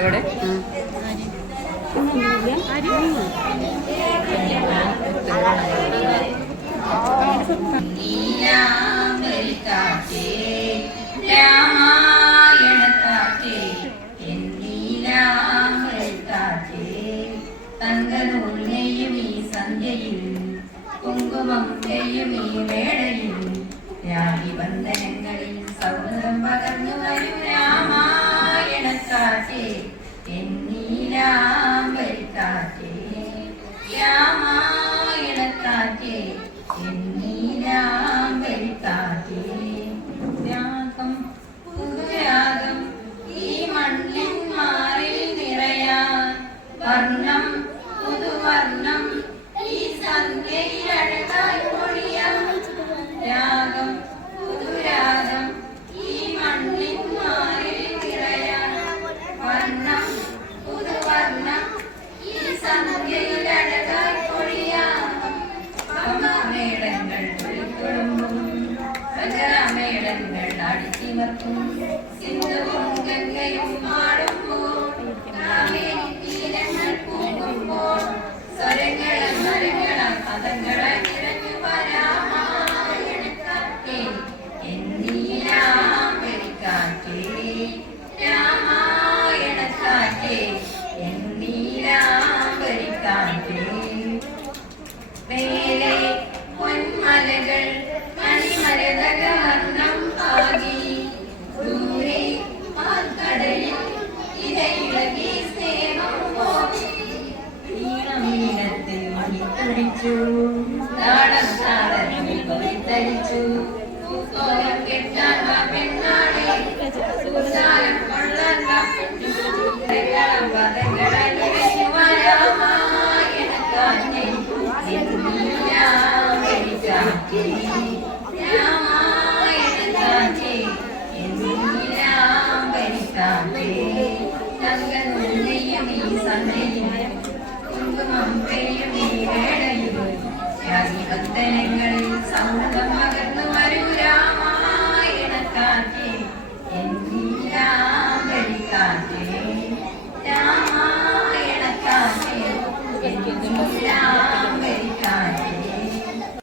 ഇവിടെ തങ്കനൂലിനെയും ഈ സന്ധ്യയിൽ കുങ്കുമം നെയ്യും ഈ വേളയിൽ രാഗിബന്ധനങ്ങളിൽ സൗഹൃദം പകർന്നു വരും രാമായണക്കാറ്റേ എന്നീലാംബരിക്കാറ്റേ രാമായണക്കാറ്റേ എന്നീലാംബരിക്കാറ്റേ രാഗം പുതുരാഗം ഈ മണ്ണിൻ മാറിൽ നിറയാൻ വർണ്ണം പുതുവർണ്ണം ഈ സന്ധ്യയിലഴകായി പൊഴിയാം രാഗം പുതുരാഗം ഈ മണ്ണിൻ മാറിൽ നിറയാൻ വർണ്ണം പുതുവർണ്ണം ഈ സന്ധ്യയിലഴകായി പൊഴിയാം മേളങ്ങൾ തുളുമ്പും മേളങ്ങൾ അടിച്ചിമർത്തും സിന്ധുവും ഗംഗയും പാടുമ്പോൾ സ്വരങ്ങളും മരങ്ങളും പദങ്ങളെ നിറഞ്ഞു വരാമായണക്കാറ്റേ എന്നീലാംബരിക്കാറ്റേ രാമായണക്കാറ്റേ എന്നീലാംബരിക്കാറ്റേ മേലെ പൊന്മലകൾ മണിമരതകവർണ്ണം ആകി ദൂരെ പാൽക്കടലിൽ ഇരയിളകി സ്നേഹം പോകി ഈണമീനത്തിൽ മണിത്തുടിച്ചു താളം താളത്തിൽ കൊതിത്തരിച്ചു പൂക്കോലം കെട്ടാൻ പെണ്ണാടെ പൂസാലം കൊള്ളാൻ പെണ്ണും പദങ്ങളായി നിറഞ്ഞു വരാമായണക്കാറ്റേ എന്നീലാംബരിക്കാറ്റേ രാമായണക്കാറ്റേ എന്നീലാംബരിക്കാറ്റേ